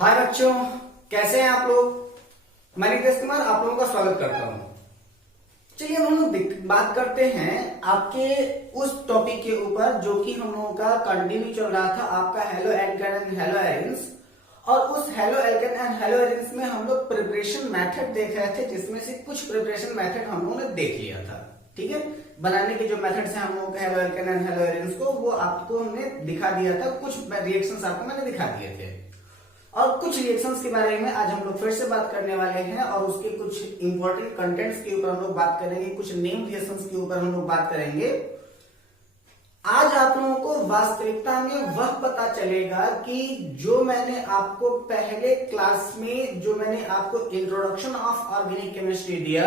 हाय बच्चों, कैसे हैं आप लोग। मैं नितेश कुमार आप लोगों का स्वागत करता हूं। चलिए हम लोग बात करते हैं आपके उस टॉपिक के ऊपर जो कि हम लोगों का कंटिन्यू चल रहा था, आपका halo alkane and hello arenes. और उस halo alkane and hello arenes में हम लोग प्रिपरेशन मेथड देख रहे थे, जिसमें से कुछ प्रिपरेशन मेथड हम लोगों ने देख लिया था। ठीक है, बनाने के जो मेथड्स हैं हम लोगों के halo alkane and hello arenes को, वो आपको हमने दिखा दिया था। कुछ रिएक्शंस आपको मैंने दिखा दिए थे और कुछ रिएक्शंस के बारे में आज हम लोग फिर से बात करने वाले हैं और उसके कुछ इंपॉर्टेंट कंटेंट्स के ऊपर हम लोग बात करेंगे, कुछ नेम रिएक्शंस के ऊपर हम लोग बात करेंगे। आज आप लोगों को वास्तविकता में वह पता चलेगा कि जो मैंने आपको पहले क्लास में जो मैंने आपको इंट्रोडक्शन ऑफ ऑर्गेनिक केमिस्ट्री दिया,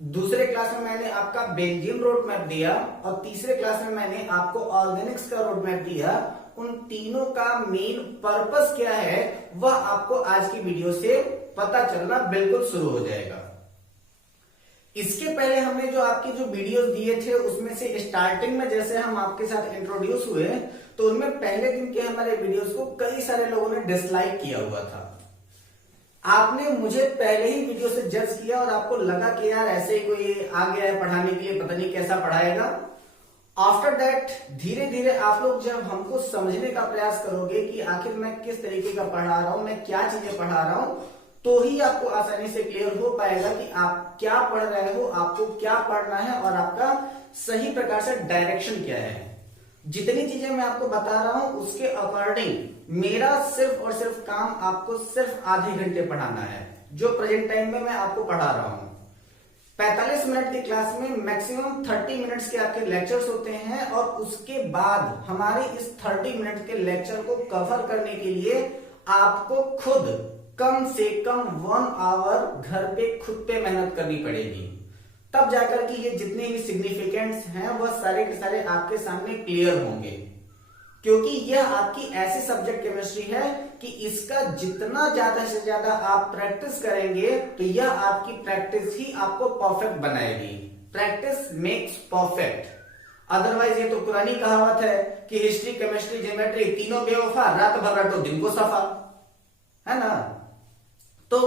दूसरे क्लास में मैंने आपका बेंजीन रोड मैप दिया और तीसरे क्लास में मैंने आपको ऑर्गेनिक्स का रोड मैप दिया, उन तीनों का मेन पर्पस क्या है वह आपको आज की वीडियो से पता चलना बिल्कुल शुरू हो जाएगा। इसके पहले हमने जो आपकी जो वीडियोस दिए थे उसमें से स्टार्टिंग में जैसे हम आपके साथ इंट्रोड्यूस हुए तो उनमें पहले दिन के हमारे वीडियोस को कई सारे लोगों ने डिसलाइक किया हुआ था। आपने मुझे पहले ही वीडियो से जज किया और आपको लगा कि यार ऐसे ही कोई आ गया है पढ़ाने के लिए, पता नहीं कैसा पढ़ाएगा। आफ्टर दैट धीरे धीरे आप लोग जब हमको समझने का प्रयास करोगे कि आखिर मैं किस तरीके का पढ़ा रहा हूं, मैं क्या चीजें पढ़ा रहा हूं, तो ही आपको आसानी से क्लियर हो पाएगा कि आप क्या पढ़ रहे हो, आपको क्या पढ़ना है और आपका सही प्रकार से डायरेक्शन क्या है। जितनी चीजें मैं आपको बता रहा हूं उसके अकॉर्डिंग मेरा सिर्फ और सिर्फ काम आपको सिर्फ आधे घंटे पढ़ाना है। जो प्रेजेंट टाइम में मैं आपको पढ़ा रहा हूं 45 मिनट की क्लास में मैक्सिमम 30 मिनट्स के आपके लेक्चर्स होते हैं और उसके बाद हमारे इस 30 मिनट के लेक्चर को कवर करने के लिए आपको खुद कम से कम 1 आवर घर पे खुद पे मेहनत करनी पड़ेगी, तब जाकर कि ये जितने भी सिग्निफिकेंट्स हैं वह सारे के सारे आपके सामने क्लियर होंगे। क्योंकि यह आपकी ऐसी सब्जेक्ट केमिस्ट्री है कि इसका जितना ज्यादा से ज्यादा आप प्रैक्टिस करेंगे तो यह आपकी प्रैक्टिस ही आपको परफेक्ट बनाएगी। Practice makes perfect. अदरवाइज ये तो पुरानी कहावत है कि हिस्ट्री केमिस्ट्री ज्योमेट्री तीनों बेवफा, रात भर रटो दिन को सफा, है ना। तो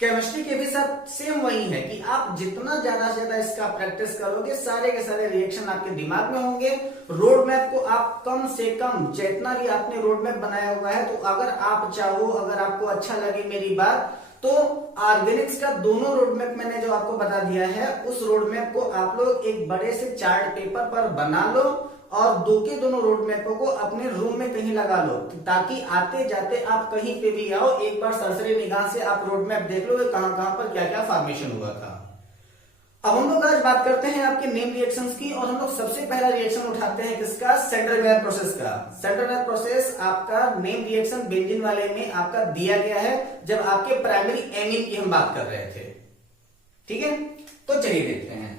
केमिस्ट्री के भी साथ सेम वही है कि आप जितना ज्यादा से ज्यादा इसका प्रैक्टिस करोगे सारे के सारे रिएक्शन आपके दिमाग में होंगे। रोड मैप को आप कम से कम जितना भी आपने रोड मैप बनाया हुआ है, तो अगर आप चाहो, अगर आपको अच्छा लगे मेरी बात, तो ऑर्गेनिक्स का दोनों रोड मैप मैंने जो आपको बता दिया है उस रोड मैप को आप लोग एक बड़े से चार्ट पेपर पर बना लो और दोनों रोड मैपों को अपने रूम में कहीं लगा लो, ताकि आते जाते आप कहीं पे भी आओ एक बार सरसरी निगाह से आप रोड मैप देख लो कहां कहां पर क्या क्या फॉर्मेशन हुआ था। अब हम लोग आज बात करते हैं आपके नेम रिएक्शंस की और हम लोग सबसे पहला रिएक्शन उठाते हैं किसका, सेंट्रोमेयर प्रोसेस का। सेंट्रोमेयर प्रोसेस आपका नेम रिएक्शन बेंजीन वाले में आपका दिया गया है जब आपके प्राइमरी एमीन की हम बात कर रहे थे। ठीक है, तो चलिए देखते हैं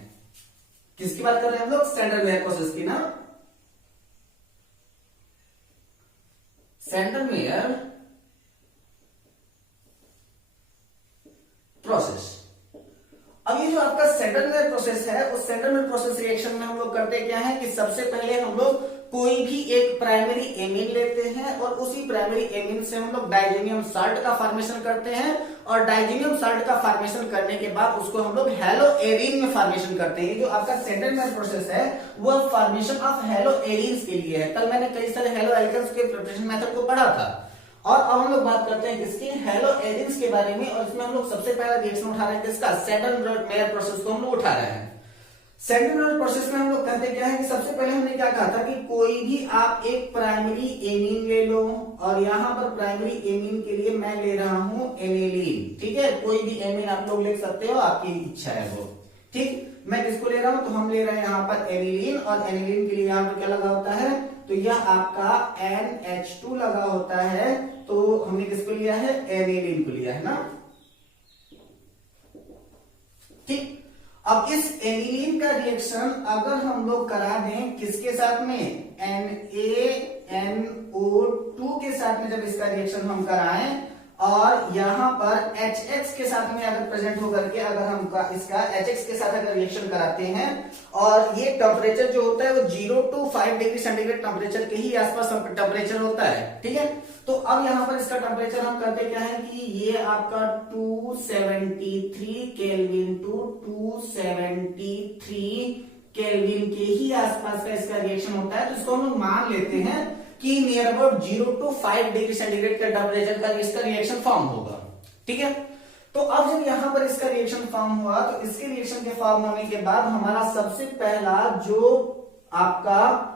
किसकी बात कर रहे हैं हम लोग, सेंट्रोमेयर प्रोसेस की ना। Centromere process. अब ये जो आपका सेंट्रोमेयर प्रोसेस है उस सेंट्रोमेयर प्रोसेस रिएक्शन में हम लोग करते क्या है कि सबसे पहले हम लोग कोई भी एक प्राइमरी एमीन लेते हैं और उसी प्राइमरी एमीन से हम लोग डाइजीनियम साल्ट का फॉर्मेशन करते हैं और डाइजीनियम साल्ट का फॉर्मेशन करने के बाद उसको हम लोग हेलो एरीन में फॉर्मेशन करते हैं। जो आपका सेंट्रोमेयर प्रोसेस है वह फॉर्मेशन ऑफ हेलो एरीन्स के लिए है। कल मैंने कई सारे हेलो एल्केन्स के प्रिपरेशन मेथड को पढ़ा था और अब हम लोग बात करते हैं किसकी, हेलो एरीन्स के बारे में। और इसमें हम लोग सबसे पहला रिएक्शन उठा रहे हैं किसका, सेंट्रोमेयर प्रोसेस को हम लोग उठा रहे हैं। सेंट्रोमेयर प्रोसेस में हम लोग कहते क्या है कि सबसे पहले हमने क्या कहा था कि कोई भी आप एक प्राइमरी एमीन ले लो और यहां पर प्राइमरी एमीन के लिए मैं ले रहा हूं एनिलीन। ठीक है, कोई भी एमीन आप लोग लिख सकते हो, आपकी इच्छा है वो। ठीक, मैं किसको ले रहा हूं, तो हम ले रहे हैं यहां पर एनिलीन और एनिलीन के लिए यहां पर क्या लगा होता है, तो यह आपका NH2 लगा होता है। तो हमने किसको लिया है, एनिलीन को लिया है ना। ठीक, अब इस एनिलीन का रिएक्शन अगर हम लोग करा दें किसके साथ में, NaNO2 के साथ में, जब इसका रिएक्शन हम कराएं और यहां पर HX के साथ में अगर प्रेजेंट होकर के अगर हम इसका HX के साथ अगर रिएक्शन कराते हैं और ये टेम्परेचर जो होता है वो 0 to 5 डिग्री सेंटीग्रेड टेम्परेचर के ही आसपास टेम्परेचर होता है। ठीक है, तो अब यहाँ पर इसका टेम्परेचर हम करते क्या है कि ये आपका 273 केल्विन टू 273 केल्विन के ही आसपास का इसका रिएक्शन होता है। तो इसको हम लोग मान लेते हैं कि near about 0 to 5 degree centigrade का टेम्परेचर का इसका रिएक्शन फॉर्म होगा। ठीक है, तो अब जब यहां पर इसका रिएक्शन फॉर्म हुआ तो इसके रिएक्शन के फॉर्म होने के बाद हमारा सबसे पहला जो आपका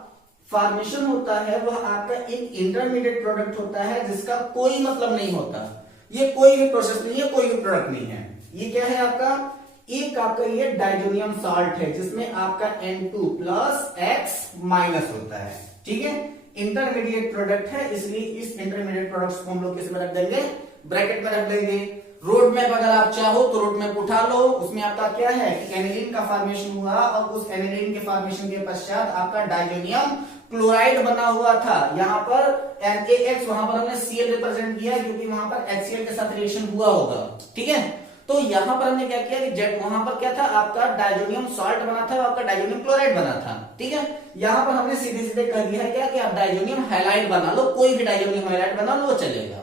फॉर्मेशन होता है वह आपका एक इंटरमीडिएट प्रोडक्ट होता है जिसका कोई मतलब नहीं होता, ये कोई भी प्रोसेस नहीं है, कोई भी प्रोडक्ट नहीं है। ये क्या है आपका, एक आपका ये डाइजोनियम सॉल्ट है जिसमें आपका N2 प्लस X माइनस होता है। ठीक है, इंटरमीडिएट प्रोडक्ट है, इसलिए इस इंटरमीडिएट प्रोडक्ट्स को हम लोग किस में रख देंगे, ब्रैकेट में रख देंगे। रोड मैप अगर आप चाहो तो रोड मैप उठा लो, उसमें आपका क्या है कि एनिलीन का फॉर्मेशन हुआ और उस एनिलीन के फॉर्मेशन के पश्चात आपका डाइजोनियम क्लोराइड बना हुआ था। यहाँ पर NaX, वहां पर हमने Cl रिप्रेजेंट किया क्योंकि वहां पर HCl के साथ रिएक्शन हुआ होगा। ठीक है, तो यहां पर हमने क्या किया कि जेट वहां पर क्या था आपका डाइजोनियम सॉल्ट बना था, आपका डाइजोनियम क्लोराइड बना था। ठीक है, यहां पर हमने सीधे सीधे कर दिया है क्या कि आप डाइजोनियम हैलाइड बना लो, कोई भी डाइजोनियम हैलाइड बना लो वो चलेगा।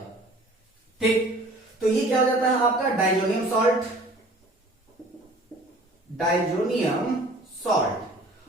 ठीक, तो ये क्या हो जाता है आपका डाइजोनियम सॉल्ट, डाइजोनियम सॉल्ट।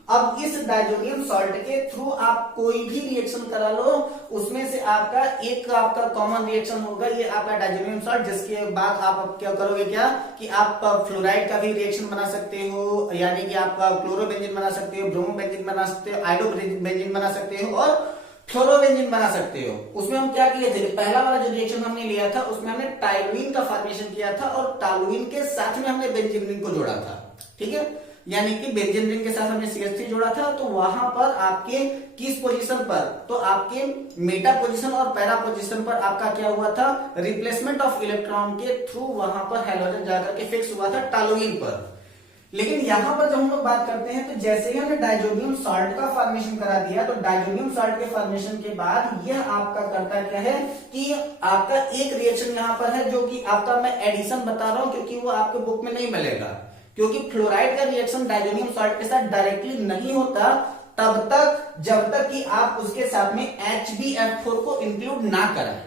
अब इस डाइजोनियम सॉल्ट के थ्रू आप कोई भी रिएक्शन करा लो, उसमें से आपका एक आपका कॉमन रिएक्शन होगा, ये आपका डाइजोनियम सॉल्ट, जिसके बाद आप क्या करोगे क्या कि आप फ्लोराइड का भी रिएक्शन बना सकते हो, यानी कि आप क्लोरोबेंजीन बना सकते हो, ब्रोमोबेंजीन बना सकते हो, आयोडोबेंजीन बना सकते हो और फ्लोरोबेंजीन बना सकते हो। उसमें हम क्या किए थे, पहला वाला जो रिएक्शन हमने लिया था उसमें हमने टाइलुइन का फॉर्मेशन किया था और टालुइन के साथ में हमने बेंजीन रिंग को जोड़ा था। ठीक है, यानी कि बेंजीन रिंग के साथ हमने CH3 जोड़ा था। तो वहां पर आपके किस पोजीशन पर, तो आपके मेटा पोजीशन और पैरा पोजीशन पर आपका क्या हुआ था, रिप्लेसमेंट ऑफ इलेक्ट्रॉन के थ्रू वहां पर हैलोजन जाकर के फिक्स हुआ था टालुइन पर। लेकिन यहां पर जब हम लोग बात करते हैं तो जैसे ही हमने डाइजोनियम सॉल्ट का फॉर्मेशन करा दिया, तो डाइजोनियम सॉल्ट के फॉर्मेशन के बाद यह आपका करता क्या है कि आपका एक रिएक्शन यहां पर है जो कि आपका मैं एडिशन बता रहा हूं क्योंकि वो आपके बुक में नहीं मिलेगा, क्योंकि फ्लोराइड का रिएक्शन डाइजोनियम सॉल्ट के साथ डायरेक्टली नहीं होता तब तक जब तक कि आप उसके साथ में HbF4 को इंक्लूड ना कराएं।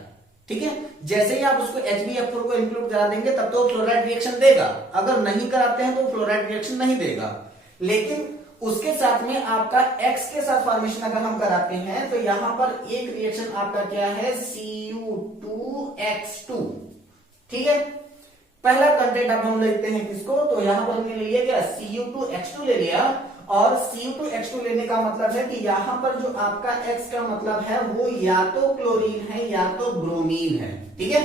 ठीक है, जैसे ही आप उसको HbF4 को इंक्लूड करा देंगे तब तो फ्लोराइड रिएक्शन देगा, अगर नहीं कराते हैं तो फ्लोराइड रिएक्शन नहीं देगा। लेकिन उसके साथ में आपका X के साथ फॉर्मेशन अगर हम कराते हैं तो यहां पर एक रिएक्शन आपका क्या है, Cu2X2। ठीक है, पहला कंटेंट अब हम लेते हैं किसको, तो यहां पर हमने ले लिया क्या, Cu2X2 ले लिया। और Cu2X2 लेने का मतलब है कि यहां पर जो आपका X का मतलब है वो या तो क्लोरीन है या तो ब्रोमीन है। ठीक है,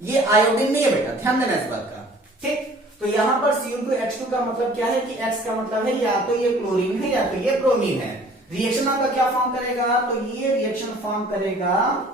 ये आयोडीन नहीं है बेटा, ध्यान देना इस बात का। ठीक, तो यहां पर Cu2X2 का मतलब क्या है कि X का मतलब है या तो ये क्लोरीन है या तो ये ब्रोमीन है। रिएक्शन आपका क्या फॉर्म करेगा, तो ये रिएक्शन फॉर्म करेगा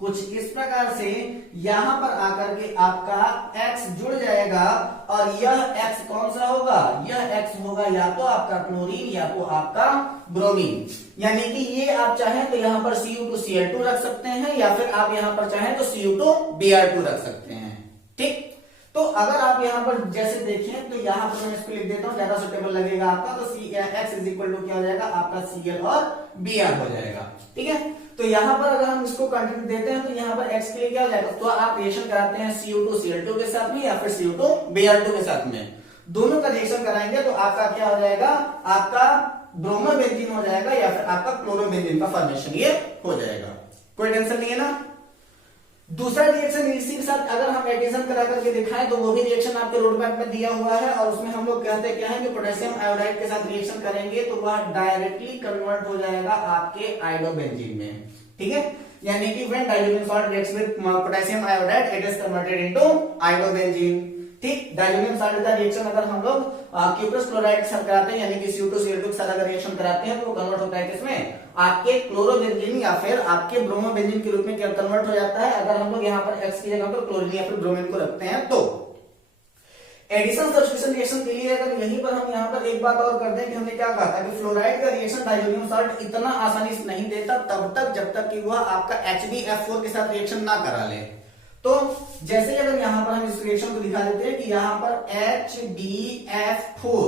कुछ इस प्रकार से, यहां पर आकर के आपका X जुड़ जाएगा और यह X कौन सा होगा, यह X होगा या तो आपका क्लोरीन या तो आपका ब्रोमीन। यानी कि ये आप चाहें तो यहां पर Cu2Cl2 रख सकते हैं या फिर आप यहां पर चाहें तो Cu2Br2 रख सकते हैं। ठीक, तो अगर आप यहां पर जैसे देखें तो यहां पर मैं इसको लिख देता हूं, ज्यादा सुटेबल लगेगा आपका, तो X इज इक्वल टू क्या हो जाएगा आपका Cl और Br हो जाएगा। ठीक है, तो यहां पर अगर हम इसको कंटिन्यू देते हैं तो यहां पर X के लिए क्या हो जाएगा, तो आप रिएक्शन कराते हैं Cu2Cl2 के साथ में या फिर Cu2Br2 के साथ में, दोनों का रिएक्शन कराएंगे तो आपका क्या हो जाएगा, आपका ब्रोमोबेंजीन हो जाएगा या फिर आपका क्लोरोबेंजीन का फॉर्मेशन ये हो जाएगा। कोई टेंशन नहीं है ना। दूसरा रिएक्शन इसी के साथ अगर हम एडिशन करा करके दिखाएं तो वो भी रिएक्शन आपके रोड मैप में दिया हुआ है और उसमें हम लोग कहते हैं क्या है कि पोटेशियम आयोडाइड के साथ रिएक्शन करेंगे तो वह डायरेक्टली कन्वर्ट हो जाएगा आपके आयोडोबेंजीन में। ठीक है, यानी कि when diazonium salt reacts with potassium iodide it is converted into iodobenzene. ठीक, डाइजोनियम सॉल्ट का रिएक्शन अगर हम लोग क्यूप्रस क्लोराइड के साथ कराते हैं यानी कि Cu2Cl2 के साथ अगर रिएक्शन कराते हैं तो वो कन्वर्ट होता है किसमें, आपके क्लोरोबेंजीन या फिर आपके ब्रोमोबेंजीन के रूप में क्या कन्वर्ट हो जाता है अगर हम लोग यहाँ पर X की जगह पर क्लोरीन या फिर ब्रोमीन को रखते हैं। तो एडिशन सब्स्टिट्यूशन रिएक्शन के लिए अगर यहीं पर हम यहाँ पर एक बात और कर दें कि हमने क्या कहा था कि फ्लोराइड का रिएक्शन डाइजोनियम सॉल्ट इतना आसानी से नहीं देता तब तक जब तक कि वह आपका HbF4 के साथ रिएक्शन ना करा ले। तो जैसे अगर यहां पर हम इस रिएक्शन को दिखा देते हैं कि यहां पर HbF4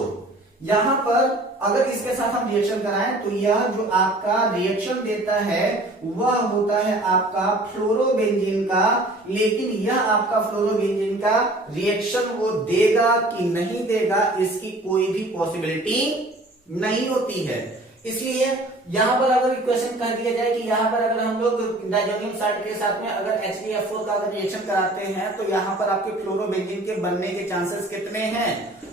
यहां पर अगर इसके साथ हम रिएक्शन कराएं तो यह जो आपका रिएक्शन देता है वह होता है आपका फ्लोरोबेंजीन का, लेकिन यह आपका फ्लोरोबेंजीन का रिएक्शन वो देगा कि नहीं देगा इसकी कोई भी पॉसिबिलिटी नहीं होती है। इसलिए यहां पर अगर इक्वेशन कह दिया जाए कि यहां पर अगर हम लोग डायजोनियम सॉल्ट के साथ में अगर HbF4 का अगर रिएक्शन कराते हैं तो यहां पर आपके फ्लोरोबेंजीन के बनने के चांसेस कितने हैं,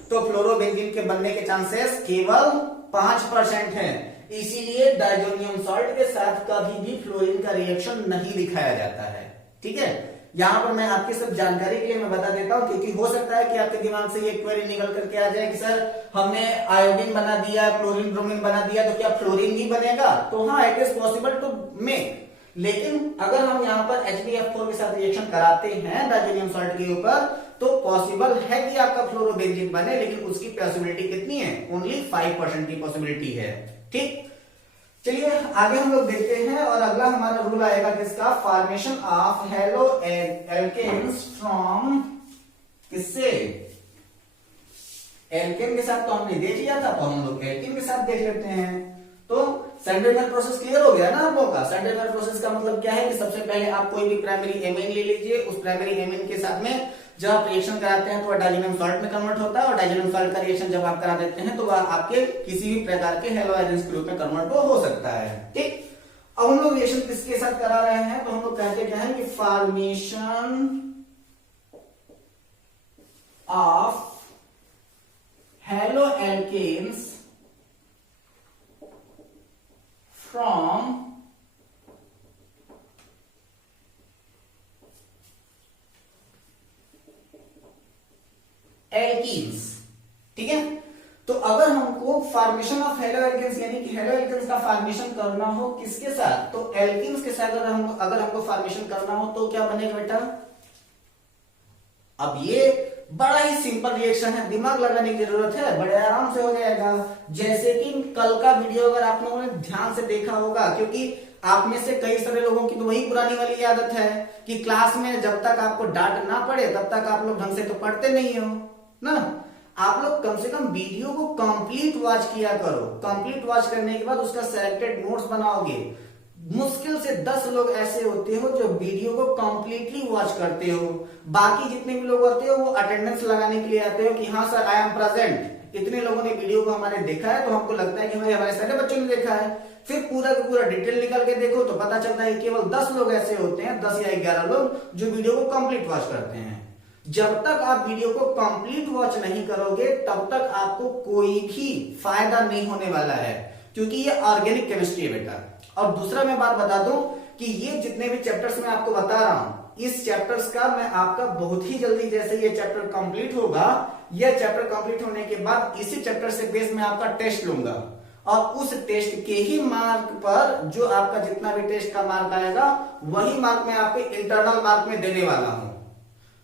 तो फ्लोरोबेंजीन के बनने के चांसेस केवल 5% है। इसीलिए डायजोनियम सॉल्ट के साथ कभी भी फ्लोरीन का रिएक्शन नहीं दिखाया जाता है। ठीक है, यहां पर मैं आपकी सब जानकारी के लिए मैं बता देता हूं, क्योंकि हो सकता है कि आपके दिमाग से ये क्वेरी निकल करके आ जाए कि सर हमने आयोडीन बना दिया, क्लोरीन ब्रोमीन बना दिया, तो क्या फ्लोरीन ही बनेगा? तो हाँ, it is possible to make, लेकिन अगर हम यहाँ पर HbF4 के साथ रिएक्शन कराते हैं डायजोनियम सॉल्ट के ऊपर तो पॉसिबल है कि आपका फ्लोरोबेंजीन बने, लेकिन उसकी पॉसिबिलिटी कितनी है? ओनली 5% की पॉसिबिलिटी है। ठीक, चलिए आगे हम लोग देखते हैं और अगला हमारा रूल आएगा किसका? Formation of haloalkanes from किससे? एल्केन के साथ तो हमने देख लिया था, तो हम लोग एल्केन के साथ देख लेते हैं। तो सेंट्रोमेर प्रोसेस क्लियर हो गया ना आप लोगों का? सेंट्रोमेर प्रोसेस का मतलब क्या है कि सबसे पहले आप कोई भी प्राइमरी एमीन ले लीजिए, उस प्राइमरी एमीन के साथ में जब आप रिएक्शन कराते हैं तो वह डायजोनियम सॉल्ट में कन्वर्ट होता है, और डायजोनियम सॉल्ट का रिएक्शन जब आप करा देते हैं तो वह आपके किसी भी प्रकार के हेलोजेनस ग्रुप में कन्वर्ट हो सकता है। ठीक, अब हम लोग रिएक्शन किसके साथ करा रहे हैं तो हम लोग कहते क्या है कि formation of haloalkanes from alkenes. ठीक है, तो अगर हमको फॉर्मेशन ऑफ हेलो एल्केन्स यानी कि हेलो एल्केन्स का फॉर्मेशन करना हो किसके साथ? तो एल्कीन्स के साथ अगर हमको फॉर्मेशन करना हो तो क्या बनेगा बेटा? अब ये बड़ा ही सिंपल रिएक्शन है, दिमाग लगाने की जरूरत है, बड़े आराम से हो जाएगा। जैसे कि कल का वीडियो अगर आप लोगों ने ध्यान से देखा होगा, क्योंकि आप में से कई सारे लोगों की तो वही पुरानी वाली आदत है कि क्लास में जब तक आपको डांट ना पड़े तब तक आप लोग ढंग से तो पढ़ते नहीं हो ना। आप लोग कम से कम वीडियो को कंप्लीट वॉच किया करो। कंप्लीट वॉच करने के बाद उसका सिलेक्टेड नोट्स बनाओगे। मुश्किल से 10 लोग ऐसे होते हो जो वीडियो को कंप्लीटली वॉच करते हो, बाकी जितने भी लोग होते हो वो अटेंडेंस लगाने के लिए आते हो कि हाँ सर आई एम प्रेजेंट। इतने लोगों ने वीडियो को हमारे देखा है तो हमको लगता है कि भाई हमारे सारे बच्चों ने देखा है। फिर पूरा का पूरा डिटेल निकाल के देखो तो पता चलता है केवल 10 लोग ऐसे होते हैं, 10 या 11 लोग जो वीडियो को कंप्लीट वॉच करते हैं। जब तक आप वीडियो को कंप्लीट वॉच नहीं करोगे तब तक आपको कोई भी फायदा नहीं होने वाला है, क्योंकि ये ऑर्गेनिक केमिस्ट्री है बेटा। और दूसरा मैं बात बता दूं कि ये जितने भी चैप्टर्स मैं आपको बता रहा हूं, इस चैप्टर्स का मैं आपका बहुत ही जल्दी जैसे ये चैप्टर कंप्लीट होगा, यह चैप्टर कंप्लीट होने के बाद इसी चैप्टर से बेस में आपका टेस्ट लूंगा, और उस टेस्ट के ही मार्क पर जो आपका जितना भी टेस्ट का मार्क आएगा वही मार्क मैं आपको इंटरनल मार्क में देने वाला हूं।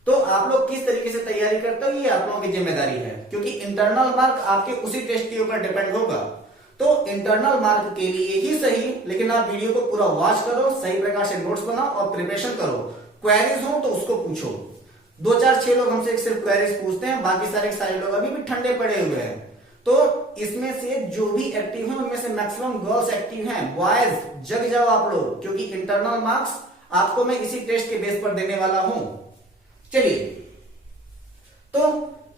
तो आप लोग किस तरीके से तैयारी करते हो ये आप लोगों की जिम्मेदारी है, क्योंकि इंटरनल मार्क आपके उसी टेस्ट के ऊपर डिपेंड होगा। तो इंटरनल मार्क के लिए ही सही, लेकिन आप वीडियो को पूरा वॉच करो, सही प्रकार से नोट्स बनाओ और प्रिपरेशन करो। क्वेरीज हो तो उसको पूछो। 2 4 6 लोग हमसे सिर्फ क्वेरीज पूछते हैं, बाकी सारे लोग अभी भी ठंडे पड़े हुए हैं। तो इसमें से जो भी एक्टिव हैं उनमें से मैक्सिमम गर्ल्स एक्टिव हैं, बॉयज जग जाओ आप लोग, क्योंकि इंटरनल मार्क्स आपको मैं इसी टेस्ट के बेस पर देने वाला हूं। चलिए, तो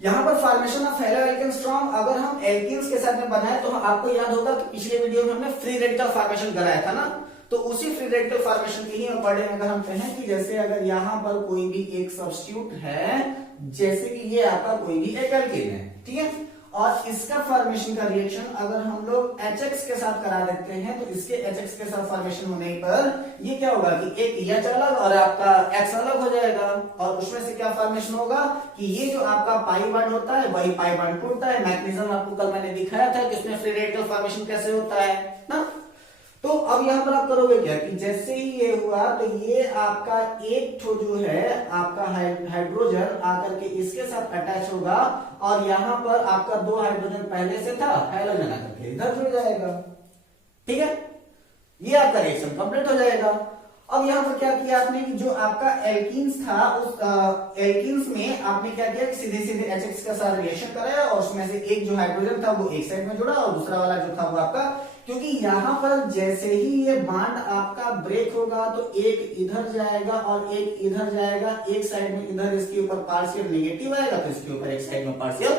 यहां पर formation of haloalkanes from अगर हम एल्कीन्स के साथ में बनाए तो आपको याद होगा कि पिछले वीडियो में हमने फ्री रेडिकल फॉर्मेशन कराया था ना, तो उसी फ्री रेडिकल फॉर्मेशन की ही हम पढ़े। अगर हम कहें कि जैसे अगर यहां पर कोई भी एक सब्स्टिट्यूट है, जैसे कि ये आपका कोई भी एक एल्केन है, ठीक है, और इसका फॉर्मेशन का रिएक्शन अगर हम लोग HX के साथ करा देते हैं तो इसके HX के साथ फॉर्मेशन होने पर ये क्या होगा कि एक H अलग और आपका X अलग हो जाएगा, और उसमें से क्या फॉर्मेशन होगा कि ये जो आपका पाई बॉन्ड होता है वही पाई बॉन्ड टूटता है। मैकेनिज्म आपको कल मैंने दिखाया था कि इसमें फ्री रेडिकल फॉर्मेशन कैसे होता है ना। तो अब यहां पर आप करोगे क्या कि जैसे ही ये हुआ तो ये आपका एक ठो जो है आपका हाइड्रोजन आकर के इसके साथ अटैच होगा, और यहां पर आपका 2 हाइड्रोजन पहले से था, हाइड्रोजन आकर के इधर जुड़ जाएगा। ठीक है, ये आपका रिएक्शन कंप्लीट हो जाएगा। अब यहाँ पर क्या किया आपने कि जो आपका एल्कीन्स था उस एल्कीन्स में आपने क्या किया कि सीधे सीधे HX का साथ रिएक्शन कराया और उसमें से एक जो हाइड्रोजन था वो एक साइड में जुड़ा और दूसरा वाला जो था वो आपका, क्योंकि यहाँ पर जैसे ही ये बॉन्ड आपका ब्रेक होगा तो एक इधर जाएगा और एक इधर जाएगा, एक साइड में इधर इसके ऊपर पार्शियल नेगेटिव आएगा तो इसके ऊपर एक साइड में पार्शियल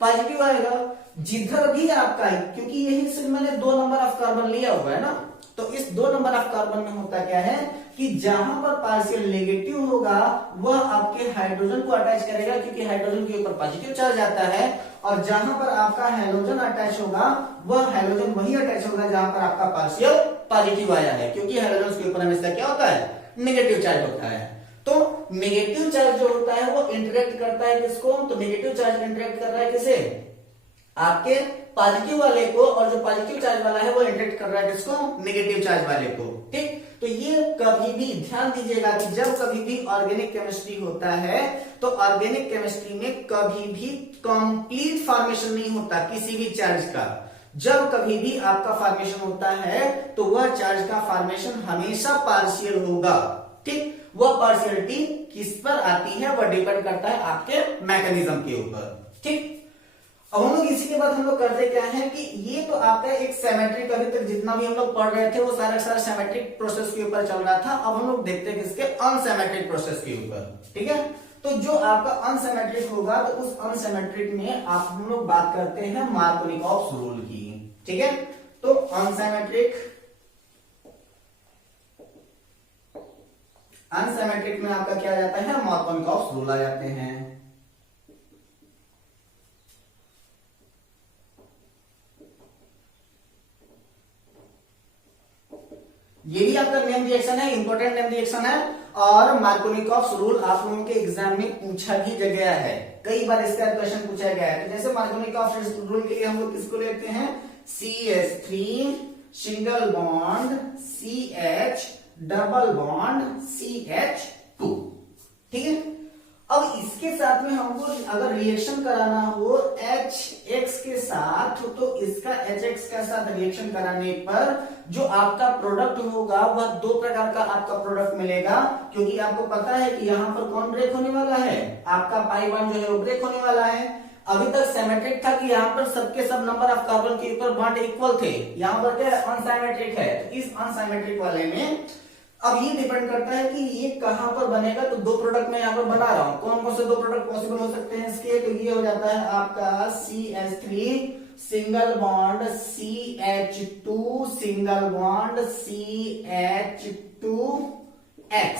पॉजिटिव आएगा। जिधर भी आपका, क्योंकि यही सिर्फ मैंने 2 नंबर ऑफ कार्बन लिया हुआ है ना, तो इस 2 नंबर ऑफ कार्बन में होता क्या है कि जहां पर पार्शियल नेगेटिव होगा वह आपके हाइड्रोजन को अटैच करेगा, क्योंकि हाइड्रोजन के ऊपर पॉजिटिव चार्ज आता है, और जहां पर आपका हैलोजन अटैच होगा वह हैलोजन वही अटैच होगा जहां पर आपका पार्शियल पॉजिटिव आया है, क्योंकि हैलोजन के ऊपर हमेशा क्या होता है, नेगेटिव चार्ज होता है। तो नेगेटिव चार्ज जो होता है वो इंटरेक्ट करता है किसको, तो नेगेटिव चार्ज इंटरेक्ट कर रहा है किसे, आपके पॉजिटिव वाले को, और जो पॉजिटिव चार्ज वाला है वो इंटरेक्ट कर रहा है किसको, नेगेटिव चार्ज वाले को। ठीक, तो ये कभी भी ध्यान दीजिएगा कि जब कभी भी ऑर्गेनिक केमिस्ट्री होता है तो ऑर्गेनिक केमिस्ट्री में कभी भी कंप्लीट फॉर्मेशन नहीं होता किसी भी चार्ज का। जब कभी भी आपका फॉर्मेशन होता है तो वह चार्ज का फॉर्मेशन हमेशा पार्शियल होगा। ठीक, वह पार्शियलिटी किस पर आती है, वह डिपेंड करता है आपके मैकेनिज्म के ऊपर। ठीक, अब हम लोग इसी के बाद हम लोग करते क्या है कि ये तो आपका एक सिमेट्रिक, अभी तक जितना भी हम लोग पढ़ रहे थे वो सारा सिमेट्रिक प्रोसेस के ऊपर चल रहा था। अब हम लोग देखते हैं किसके, अनसिमेट्रिक प्रोसेस के ऊपर। ठीक है, तो जो आपका अनसिमेट्रिक होगा तो उस अनसिमेट्रिक में आप हम लोग बात करते हैं मार्कोनिकॉफ्स रूल की। ठीक है, तो अनसिमेट्रिक में आपका क्या आ जाता है, मार्कोनिकॉफ्स रूल आ जाते हैं। ये भी आपका नेम रिएक्शन है, इंपॉर्टेंट नेम रिएक्शन है, और मार्कोनिकॉफ्स रूल आप लोगों के एग्जाम में पूछा भी गया है, कई बार इसका क्वेश्चन पूछा गया है। तो जैसे मार्कोनिकॉफ्स रूल के लिए हम लोग किसको लेते हैं, CH3 single bond CH double bond CH2। ठीक है, अब इसके साथ में हमको अगर रिएक्शन कराना हो HX के साथ तो इसका HX के साथ रिएक्शन कराने पर जो आपका प्रोडक्ट होगा वह 2 प्रकार का आपका प्रोडक्ट मिलेगा, क्योंकि आपको पता है कि यहाँ पर कौन ब्रेक होने वाला है, आपका पाई बॉन्ड जो है वो ब्रेक होने वाला है। अभी तक सिमेट्रिक था कि यहाँ पर सबके सब नंबर ऑफ कार्बन के ऊपर बॉन्ड इक्वल थे, यहाँ पर क्या अनसिमेट्रिक है। तो इस अनसिमेट्रिक वाले में अब ये डिपेंड करता है कि ये कहां पर बनेगा, तो 2 प्रोडक्ट मैं यहाँ पर बना रहा हूं, कौन कौन से 2 प्रोडक्ट पॉसिबल हो सकते हैं इसके, तो ये हो जाता है आपका CH3 single bond CH2 single bond CH2X,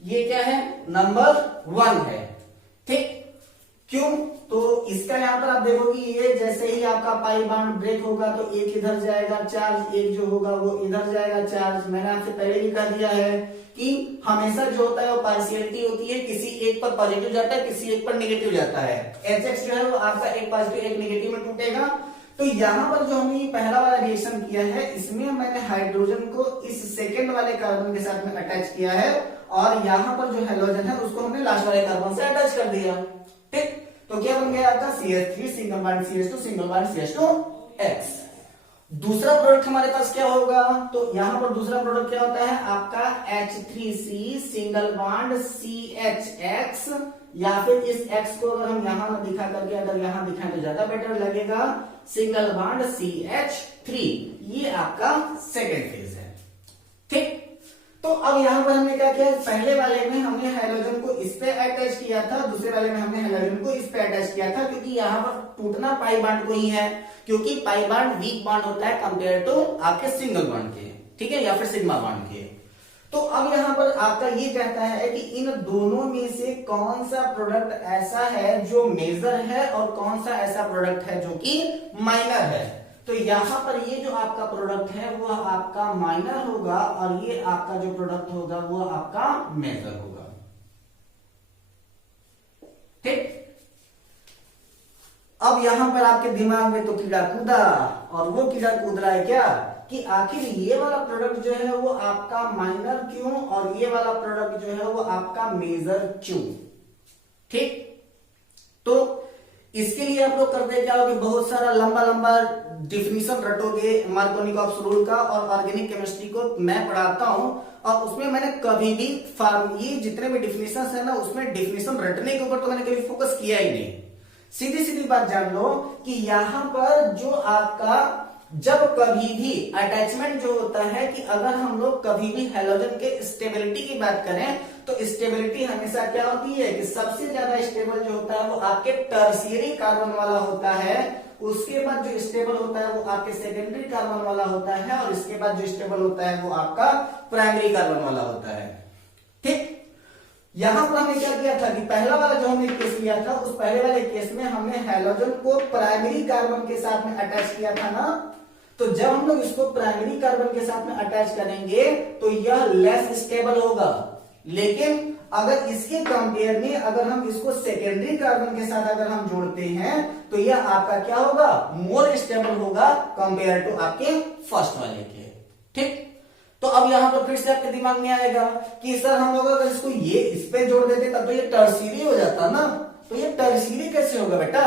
ये क्या है, नंबर 1 है। ठीक, क्यों, तो इसका यहाँ पर आप देखोगे ये जैसे ही आपका पाई बॉन्ड ब्रेक होगा तो एक इधर जाएगा चार्ज, एक जो होगा वो इधर जाएगा चार्ज। मैंने आपसे पहले भी कह दिया है कि हमेशा जो होता है वो पार्शियलिटी होती है, किसी एक पर पॉजिटिव जाता है, किसी एक पर नेगेटिव जाता है। HX जो है वो आपका एक पॉजिटिव एक नेगेटिव में टूटेगा। तो यहाँ पर जो हमने पहला वाला रिएक्शन किया है इसमें मैंने हाइड्रोजन को इस सेकेंड वाले कार्बन के साथ में अटैच किया है, और यहाँ पर जो हैलोजन है उसको हमने लास्ट वाले कार्बन से अटैच कर दिया। ठीक, तो क्या बन गया आपका CH3 single bond CH2 single bond CH2X। दूसरा प्रोडक्ट हमारे पास क्या होगा, तो यहां पर दूसरा प्रोडक्ट क्या होता है आपका H3C सिंगल बॉन्ड CHX, या फिर इस X को अगर हम यहां दिखा करके अगर यहां दिखाएं तो ज्यादा बेटर लगेगा, सिंगल बॉन्ड CH3। ये आपका सेकेंड फेज है। ठीक, तो अब यहां पर हमने क्या किया, पहले वाले में हमने हाइड्रोजन को इस पे अटैच किया था, दूसरे वाले में हमने हाइड्रोजन को इस पे अटैच किया था, क्योंकि यहां पर टूटना पाई बॉन्ड को ही है, क्योंकि पाई बॉन्ड वीक बॉन्ड होता है कंपेयर टू आपके सिंगल बॉन्ड के। ठीक है, या फिर सिग्मा बॉन्ड के। तो अब यहां पर आपका ये कहता है कि इन दोनों में से कौन सा प्रोडक्ट ऐसा है जो मेजर है और कौन सा ऐसा प्रोडक्ट है जो कि माइनर है। तो यहां पर ये जो आपका प्रोडक्ट है वो आपका माइनर होगा, और ये आपका जो प्रोडक्ट होगा वो आपका मेजर होगा। ठीक, अब यहां पर आपके दिमाग में तो कीड़ा कूदा, और वो कीड़ा कूद रहा है क्या कि आखिर ये वाला प्रोडक्ट जो है वो आपका माइनर क्यों और ये वाला प्रोडक्ट जो है वो आपका मेजर क्यों। ठीक, तो इसके लिए आप लोग करते क्या हो कि बहुत सारा लंबा लंबा डिफिनीशन रटोगे मार्कोनिकॉफ रूल का, और ऑर्गेनिक केमिस्ट्री को मैं पढ़ाता हूं और उसमें मैंने कभी भी ये जितने भी डिफिनीशन है ना, उसमें डिफिनीशन रटने के ऊपर तो मैंने कभी फोकस किया ही नहीं। सीधी सीधी बात जान लो कि यहां पर जो आपका जब कभी भी अटैचमेंट जो होता है कि अगर हम लोग कभी भी हैलोजन के स्टेबिलिटी की बात करें तो स्टेबिलिटी हमेशा क्या होती है कि सबसे ज्यादा स्टेबल जो होता है वो आपके टर्शियरी कार्बन वाला होता है, उसके बाद जो स्टेबल होता है वो आपके सेकेंडरी कार्बन वाला होता है, और इसके बाद जो स्टेबल होता है वो आपका प्राइमरी कार्बन वाला होता है। ठीक, यहां पर हमने क्या किया था कि पहला वाला जो हमने केस लिया था, उस पहले वाले केस में हमने हैलोजन को प्राइमरी कार्बन के साथ में अटैच किया था ना, तो जब हम लोग इसको प्राइमरी कार्बन के साथ में अटैच करेंगे तो यह लेस स्टेबल होगा, लेकिन अगर इसके कंपेयर में अगर हम इसको सेकेंडरी कार्बन के साथ अगर हम जोड़ते हैं तो यह आपका क्या होगा, मोर स्टेबल होगा कंपेयर टू आपके फर्स्ट वाले के। ठीक, तो अब यहां पर फिर से आपके दिमाग में आएगा कि सर हम लोग अगर इसको ये इस पे जोड़ देते तब तो ये टर्शियरी हो जाता ना, तो ये टर्शियरी कैसे होगा बेटा,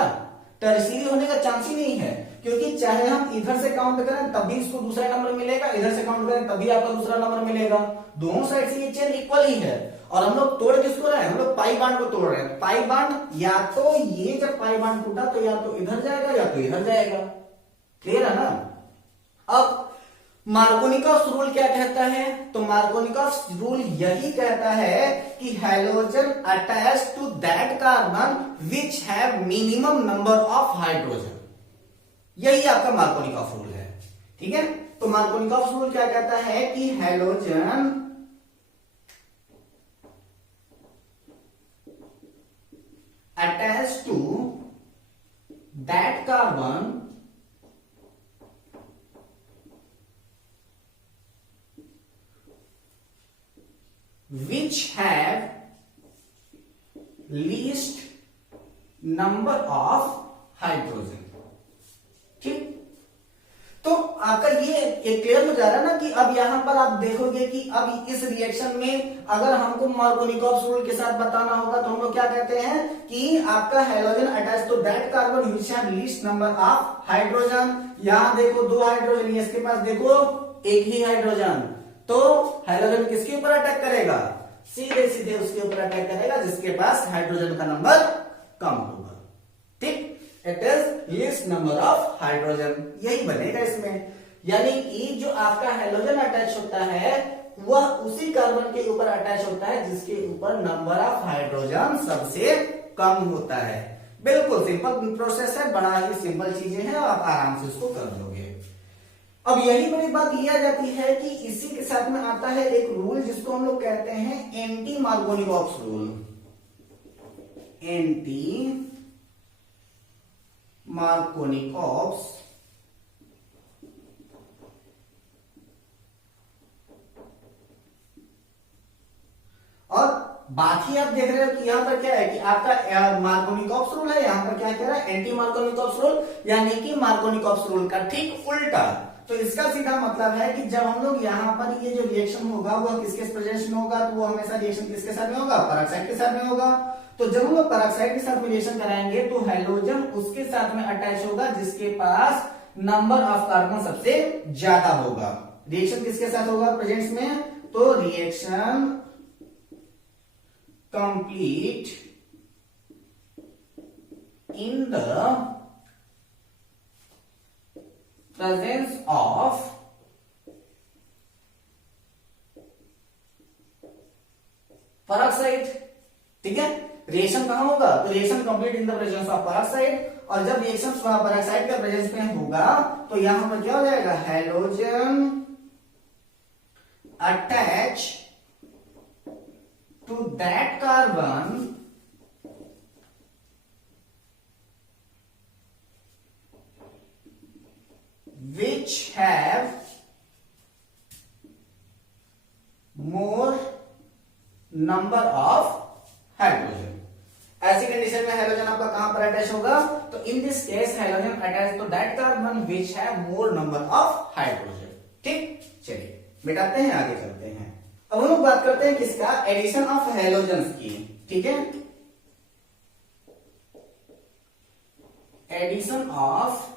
टर्शियरी होने का चांस ही नहीं है, क्योंकि चाहे हम इधर से काउंट करें तब भी इसको दूसरा नंबर मिलेगा, इधर से काउंट करें तभी आपका दूसरा नंबर मिलेगा, दोनों साइड से ये चेन इक्वल ही है। और हम लोग तोड़ किसको रहे हैं, हम लोग पाई बांड को तोड़ रहे हैं। पाई बांड या तो ये जब पाई बांड टूटा तो या तो इधर जाएगा या तो इधर जाएगा, क्लियर है ना। अब मार्कोनिकॉफ रूल क्या कहता है, तो मार्कोनिकॉफ रूल यही कहता है कि halogen attach to that carbon which have minimum number of hydrogen, यही आपका मार्कोनिकॉफ रूल है। ठीक है, तो मार्कोनिकॉफ रूल क्या कहता है कि halogen attach to that carbon which have least number of hydrogen। ठीक, तो आपका ये एक क्लियर हो जा रहा है ना कि अब यहां पर आप देखोगे कि अब इस रिएक्शन में अगर हमको मार्कोनिकॉफ रूल के साथ बताना होगा तो हम लोग क्या कहते हैं कि आपका halogen attach to that carbon which have least number of hydrogen. यहां देखो दो हाइड्रोजन, इसके पास देखो एक ही हाइड्रोजन, तो हैलोजन किसके ऊपर अटैक करेगा, सीधे सीधे उसके ऊपर अटैक करेगा जिसके पास हाइड्रोजन का नंबर कम होगा। ठीक, it is least number of hydrogen, यही बनेगा इसमें। यानी कि जो आपका हैलोजन अटैच होता है वह उसी कार्बन के ऊपर अटैच होता है जिसके ऊपर नंबर ऑफ हाइड्रोजन सबसे कम होता है। बिल्कुल सिंपल प्रोसेस है, बड़ा ही सिंपल चीजें हैं, आप आराम से उसको कर लोगे। अब यही बड़ी बात ये आ जाती है कि इसी के साथ में आता है एक रूल जिसको हम लोग कहते हैं anti Markovnikov rule. Anti Markovnikov और बात ही आप देख रहे हो कि यहां पर क्या है कि आपका मार्कोनिकॉफ रूल है, यहां पर क्या कह रहा है एंटी मार्कोनिकॉफ रूल, यानी कि मार्कोनिकॉफ रूल का ठीक उल्टा। तो इसका सीधा मतलब है कि जब हम लोग यहाँ पर ये जो रिएक्शन होगा वह किसके प्रेजेंस में होगा, तो वो हमेशा रिएक्शन किसके साथ में होगा, पेरोक्साइड के साथ में होगा। तो जब हम लोग पेरोक्साइड के साथ में रिएक्शन कराएंगे तो हैलोजन उसके साथ में अटैच होगा जिसके पास नंबर ऑफ कार्बन सबसे ज्यादा होगा। रिएक्शन किसके साथ होगा प्रेजेंस में, तो reaction complete in the presence of peroxide। ठीक है, रिएक्शन कहां होगा, तो reaction complete in the presence of peroxide, और जब रिएक्शन पेरोक्साइड के प्रेजेंस में होगा तो यहां पर क्या हो जाएगा, halogen attach to that carbon which have more number of hydrogen। ऐसी कंडीशन में हैलोजन आपका कहां पर अटैच होगा, तो in this case halogen attach to that carbon which have more number of hydrogen। ठीक, चलिए मिटाते हैं, आगे चलते हैं। अब हम लोग बात करते हैं किसका, एडिशन ऑफ हैलोजन की। ठीक है, एडिशन ऑफ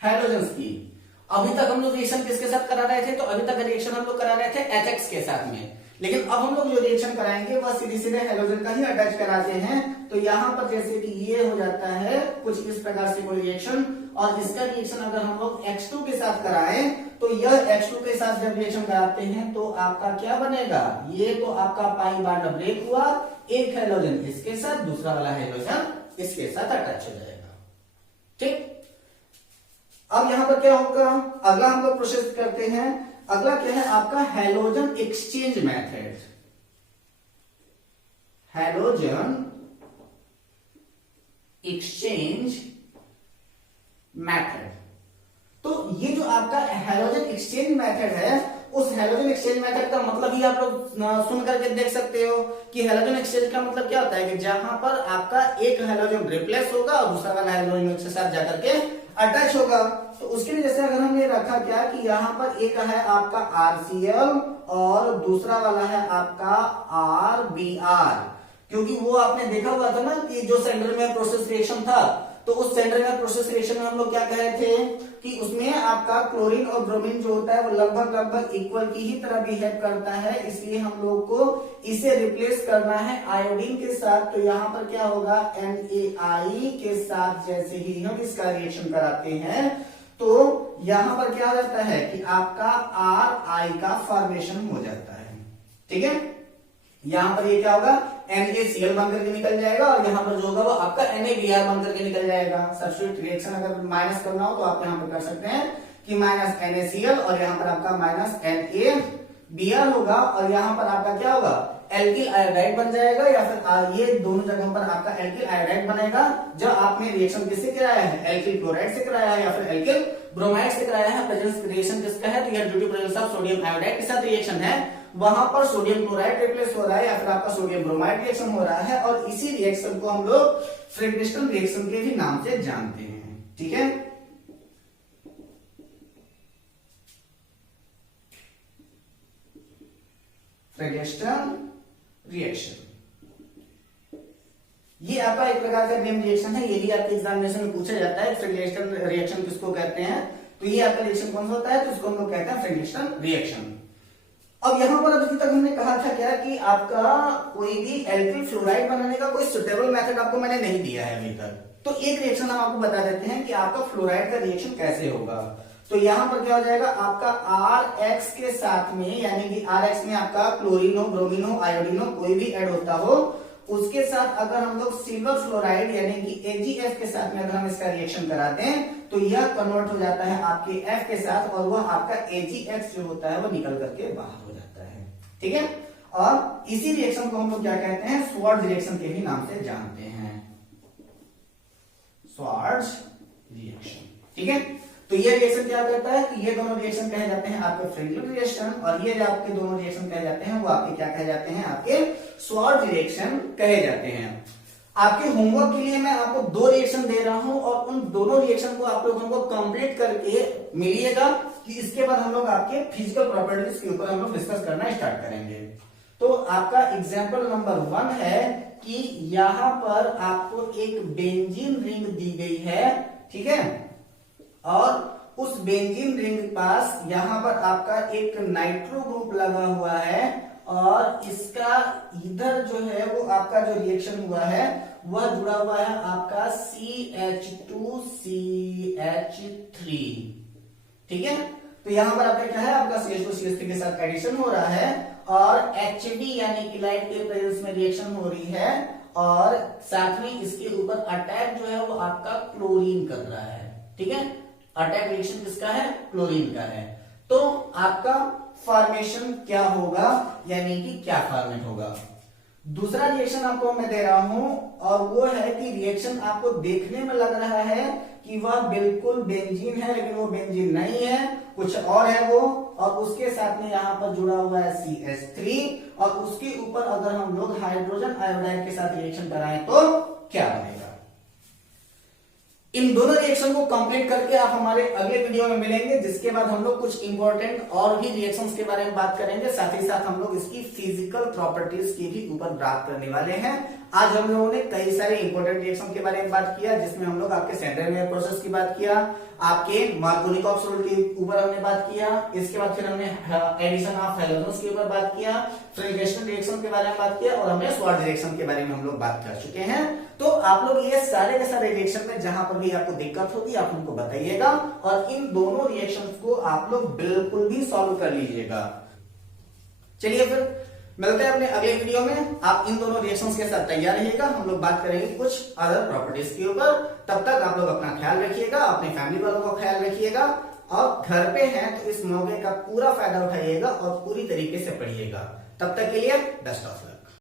हैलोजेंस की। अभी तक हम लोग रिएक्शन किसके साथ करा रहे थे? तो अभी तक रिएक्शन हम लोग करा रहे थे HX के साथ में, लेकिन अब हम लोग जो रिएक्शन कराएंगे वह सीधे सीधे हैलोजन का ही अटैच कराते हैं। तो यहाँ पर जैसे कि ये हो जाता है कुछ इस प्रकार से कोई रिएक्शन, और इसका रिएक्शन अगर हम लोग X2 के साथ कराएं तो यह X2 के साथ जब रिएक्शन कराते हैं तो आपका क्या बनेगा? ये तो आपका पाई बांड ब्रेक हुआ, एक हैलोजन इसके साथ, दूसरा वाला हैलोजन इसके साथ अटैच हो जाएगा। ठीक, अब यहां पर क्या होगा? अगला हम लोग प्रोसेस करते हैं। अगला क्या है आपका? Halogen exchange method. Halogen exchange method. तो ये जो आपका हैलोजन एक्सचेंज मेथड है, उस हैलोजन एक्सचेंज मेथड का मतलब ही आप लोग सुन करके देख सकते हो कि हैलोजन एक्सचेंज का मतलब क्या होता है कि जहां पर आपका एक हैलोजन रिप्लेस होगा और दूसरा वाला हैलोजन उसके साथ जाकर के अटैच होगा। तो उसके लिए जैसे अगर हमने रखा क्या कि यहाँ पर एक है आपका RCl और दूसरा वाला है आपका RBr, क्योंकि वो आपने देखा हुआ था ना कि जो सेंटर में प्रोसेस रिएक्शन था, तो उस सेंटर में प्रोसेस रिएक्शन में हम लोग क्या कह रहे थे कि उसमें आपका क्लोरीन और ब्रोमीन जो होता है वो लगभग इक्वल की ही तरह बिहेव करता है, इसलिए हम लोग को इसे रिप्लेस करना है आयोडीन के साथ। तो यहाँ पर क्या होगा? NaI के साथ जैसे ही हम इसका रिएक्शन कराते हैं तो यहाँ पर क्या हो जाता है कि आपका RI का फॉर्मेशन हो जाता है। ठीक है, यहां पर ये क्या होगा? NaCl बनकर के निकल जाएगा और यहाँ पर जो होगा वो आपका NaBr बनकर के निकल जाएगा। सब्स्टिट्यूट रिएक्शन अगर माइनस करना हो तो आप यहाँ पर कर सकते हैं कि माइनस NaCl और यहाँ पर आपका माइनस NaBr होगा, और यहाँ पर आपका क्या होगा? एल्किल आयोडाइड बन जाएगा, या फिर ये दोनों जगहों पर आपका एल्किल आयोडाइड बनेगा। जब आपने रिएक्शन किससे कराया है? एल्किल क्लोराइड से कराया है या फिर एल्किल ब्रोमाइड से कराया है। प्रेजेंस रिएक्शन किसका है? तो यह due to presence of sodium iodide के साथ रिएक्शन है, वहां पर सोडियम क्लोराइड रिप्लेस हो रहा है या फिर आपका सोडियम ब्रोमाइड रिएक्शन हो रहा है, और इसी रिएक्शन को हम लोग फ्रेगनेस्टन रिएक्शन के भी नाम से जानते हैं। ठीक है, फ्रेगनेस्टन रिएक्शन ये आपका एक प्रकार का नेम रिएक्शन है, ये भी आपके एग्जामिनेशन में पूछा जाता है। फ्रेगनेस्टन रिएक्शन किसको कहते हैं? तो ये आपका रिएक्शन कौन सा होता है? तो इसको हम लोग कहते हैं फ्रेगनेस्टन रिएक्शन। अब यहां पर अभी तक हमने कहा था क्या कि आपका कोई भी एल्किल फ्लोराइड बनाने का कोई सुटेबल मेथड आपको मैंने नहीं दिया है अभी तक। तो एक रिएक्शन हम आपको बता देते हैं कि आपका फ्लोराइड का रिएक्शन कैसे होगा। तो यहां पर क्या हो जाएगा? आपका RX के साथ में, यानी कि RX में आपका क्लोरीन हो, ब्रोमीन हो, आयोडीन हो, कोई भी ऐड होता हो, उसके साथ अगर हम लोग सिल्वर फ्लोराइड यानी कि AgF के साथ में अगर हम इसका रिएक्शन कराते हैं तो यह कन्वर्ट हो जाता है आपके F के साथ, और वह आपका AgX जो होता है वो निकल करके बाहर हो जाता है। ठीक है, और इसी रिएक्शन को हम लोग क्या कहते हैं? स्वार्ट्ज रिएक्शन के भी नाम से जानते हैं, स्वार्ट्ज रिएक्शन। ठीक है, तो ये रिएक्शन क्या करता है कि ये दोनों रिएक्शन कहे जाते हैं आपके फ्रेगनेस्टन रिएक्शन, और ये जो आपके दोनों रिएक्शन कहे जाते हैं वो आपके क्या कहे जाते हैं? आपके स्वार्ट्ज रिएक्शन कहे जाते हैं। आपके होमवर्क के लिए मैं आपको दो रिएक्शन दे रहा हूं, और उन दोनों रिएक्शन को आप लोगों को कंप्लीट करके मिलिएगा कि इसके बाद हम लोग आपके फिजिकल प्रॉपर्टीज के ऊपर हम लोग डिस्कस करना स्टार्ट करेंगे। तो आपका एग्जाम्पल नंबर 1 है कि यहां पर आपको एक बेंजीन रिंग दी गई है। ठीक है, और उस बेंजीन रिंग के पास यहां पर आपका एक नाइट्रो ग्रुप लगा हुआ है, और इसका इधर जो है वो आपका जो रिएक्शन हुआ है वह जुड़ा हुआ है आपका CH2CH3। ठीक है, तो यहां पर आपका क्या है? आपका CH2CH3 के साथ एडिशन हो रहा है, और HB यानी इलाइट के प्रेजेंस में रिएक्शन हो रही है, और साथ में इसके ऊपर अटैक जो है वो आपका क्लोरीन कर रहा है। ठीक है, अटैक रिएक्शन किसका है? क्लोरीन का है। तो आपका फॉर्मेशन क्या होगा, यानी कि क्या फॉर्मेट होगा? दूसरा रिएक्शन आपको मैं दे रहा हूं, और वो है कि रिएक्शन आपको देखने में लग रहा है कि वह बिल्कुल बेंजीन है, लेकिन वो बेंजीन नहीं है, कुछ और है वो, और उसके साथ में यहां पर जुड़ा हुआ है CH3, और उसके ऊपर अगर हम लोग हाइड्रोजन आयोडाइड के साथ रिएक्शन कराएं तो क्या बनेगा? इन दोनों रिएक्शन को कंप्लीट करके आप हमारे अगले वीडियो में मिलेंगे, जिसके बाद हम लोग कुछ इंपॉर्टेंट और भी रिएक्शंस के बारे में बात करेंगे। साथ ही साथ हम लोग इसकी फिजिकल प्रॉपर्टीज की भी ऊपर बात करने वाले हैं। आज हम लोगों ने कई सारे इंपॉर्टेंट रिएक्शन के बारे में बात किया, जिसमें हम लोग आपके सेंट्रल मेयर प्रोसेस की बात किया, आपके मार्कोनिकॉफ रूल के ऊपर हमने बात किया, इसके बाद फिर हमने एडिशन ऑफ हैलोजन्स के ऊपर बात किया, फ्रिगेशन रिएक्शन के बारे में बात किया और हमने स्वार्ट्ज रिएक्शन के बारे में हम लोग बात कर चुके हैं। तो आप लोग ये सारे के सारे रिएक्शन में जहां पर भी आपको दिक्कत होगी आप हमको बताइएगा और इन दोनों रिएक्शंस को आप लोग बिल्कुल भी सॉल्व कर लीजिएगा। चलिए फिर मिलते हैं अपने अगले वीडियो में। आप इन दोनों रिएक्शंस के साथ तैयार रहिएगा, हम लोग बात करेंगे कुछ अदर प्रॉपर्टीज के ऊपर। तब तक आप लोग अपना ख्याल रखिएगा, अपने फैमिली वालों का ख्याल रखिएगा और घर पे हैं तो इस मौके का पूरा फायदा उठाइएगा और पूरी तरीके से पढ़िएगा। तब तक के लिए बेस्ट ऑफ लक।